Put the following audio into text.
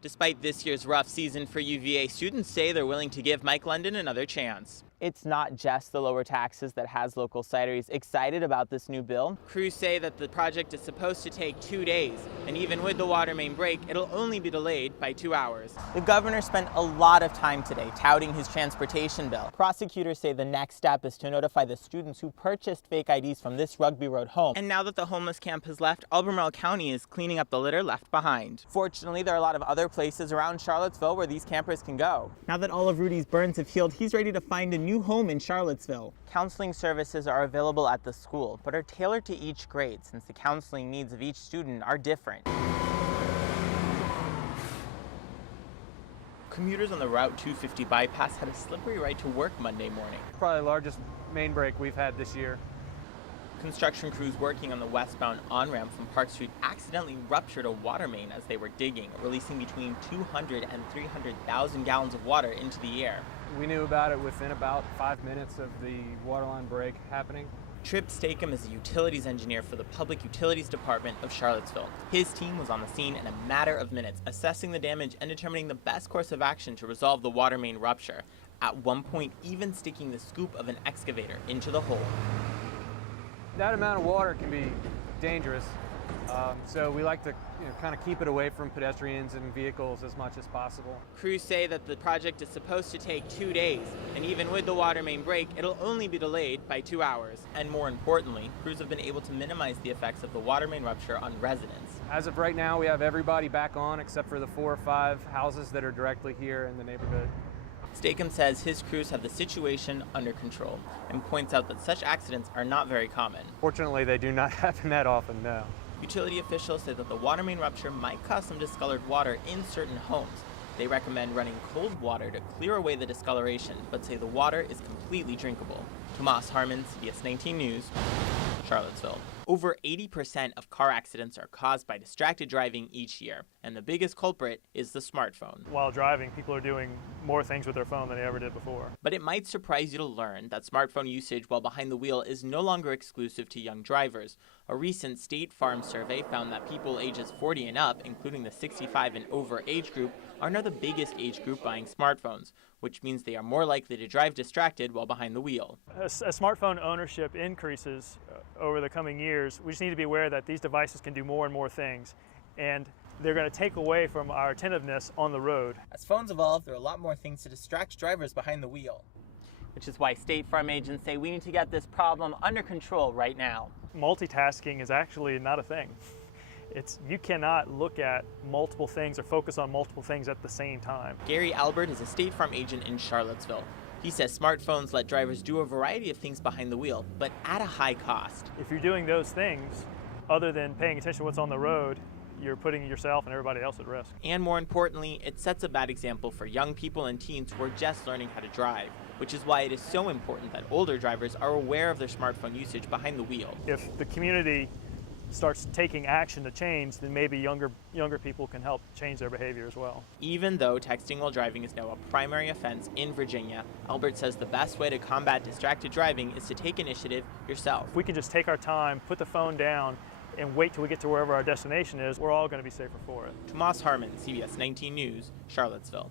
Despite this year's rough season for UVA, students say they're willing to give Mike London another chance. It's not just the lower taxes that has local cideries excited about this new bill. Crews say that the project is supposed to take 2 days, and even with the water main break, it'll only be delayed by 2 hours. The governor spent a lot of time today touting his transportation bill. Prosecutors say the next step is to notify the students who purchased fake IDs from this Rugby Road home. And now that the homeless camp has left, Albemarle County is cleaning up the litter left behind. Fortunately, there are a lot of other places around Charlottesville where these campers can go. Now that all of Rudy's burns have healed, he's ready to find a new home in Charlottesville. Counseling services are available at the school, but are tailored to each grade since the counseling needs of each student are different. Commuters on the Route 250 bypass had a slippery ride to work Monday morning. Probably the largest main break we've had this year. Construction crews working on the westbound on-ramp from Park Street accidentally ruptured a water main as they were digging, releasing between 200 and 300,000 gallons of water into the air. We knew about it within about 5 minutes of the waterline break happening. Tripp Stakem is a utilities engineer for the Public Utilities Department of Charlottesville. His team was on the scene in a matter of minutes, assessing the damage and determining the best course of action to resolve the water main rupture, at one point even sticking the scoop of an excavator into the hole. That amount of water can be dangerous, so we like to kind of keep it away from pedestrians and vehicles as much as possible. Crews say that the project is supposed to take 2 days, and even with the water main break, it'll only be delayed by 2 hours. And more importantly, crews have been able to minimize the effects of the water main rupture on residents. As of right now, we have everybody back on except for the 4 or 5 houses that are directly here in the neighborhood. Stakem says his crews have the situation under control and points out that such accidents are not very common. Fortunately, they do not happen that often, no. Utility officials say that the water main rupture might cause some discolored water in certain homes. They recommend running cold water to clear away the discoloration, but say the water is completely drinkable. Tomás Harmon, CBS 19 News, Charlottesville. Over 80% of car accidents are caused by distracted driving each year, and the biggest culprit is the smartphone. While driving, people are doing more things with their phone than they ever did before. But it might surprise you to learn that smartphone usage while behind the wheel is no longer exclusive to young drivers. A recent State Farm survey found that people ages 40 and up, including the 65 and over age group, are now the biggest age group buying smartphones, which means they are more likely to drive distracted while behind the wheel. As smartphone ownership increases over the coming years, we just need to be aware that these devices can do more and more things, and they're going to take away from our attentiveness on the road. As phones evolve, there are a lot more things to distract drivers behind the wheel, which is why State Farm agents say we need to get this problem under control right now. Multitasking is actually not a thing. You cannot look at multiple things or focus on multiple things at the same time. Gary Albert is a State Farm agent in Charlottesville. He says smartphones let drivers do a variety of things behind the wheel, but at a high cost. If you're doing those things, other than paying attention to what's on the road, you're putting yourself and everybody else at risk. And more importantly, it sets a bad example for young people and teens who are just learning how to drive, which is why it is so important that older drivers are aware of their smartphone usage behind the wheel. If the community starts taking action to change, then maybe younger people can help change their behavior as well. Even though texting while driving is now a primary offense in Virginia, Albert says the best way to combat distracted driving is to take initiative yourself. If we can just take our time, put the phone down, and wait till we get to wherever our destination is, we're all going to be safer for it. Tomás Harmon, CBS 19 News, Charlottesville.